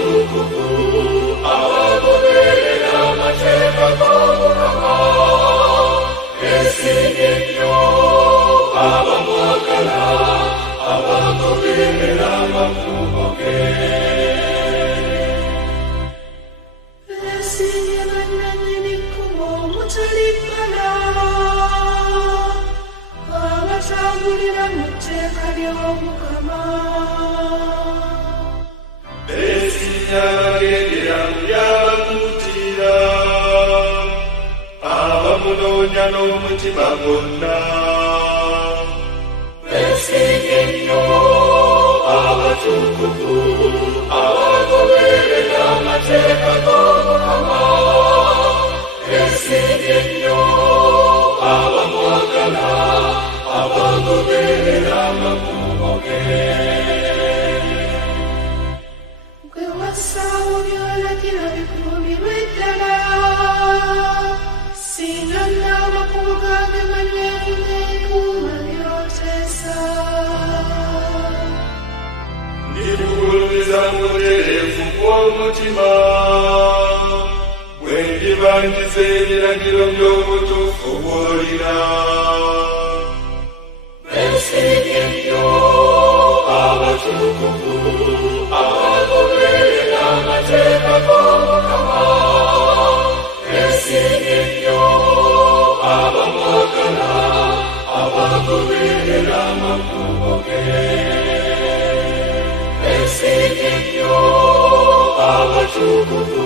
abatukuvu abagoberera amateeka g'Omukama esinga abamwagala abagoberera amakubo ge. Esinga bannannyini kkubo omutalibbala abatambulira mu tteeka ly'Omukama. Esinga abagendera mu byabakuutira abamunoonya n'omutima gwonna. Esinga ennyo abatukuvu abagoberera amateeka g'Omukama esinga ennyo abamwagala abagoberera amakubo ge. Gwe wassaawo by'olagira bikuumirwe ddala singa n'amakubo gange manywevu n'ekuuma by'oteesa. Ndikugulumiza mu butereevu bw'omutima bwe ndiba njiza ebiragiro by'obutuufu bw'olina. Esinga ennyo abatukuvu abagoberera amateeka g'Omukama esinga ennyo abamwagala abagoberera amakubo ge. Esinga ennyo abatukuvu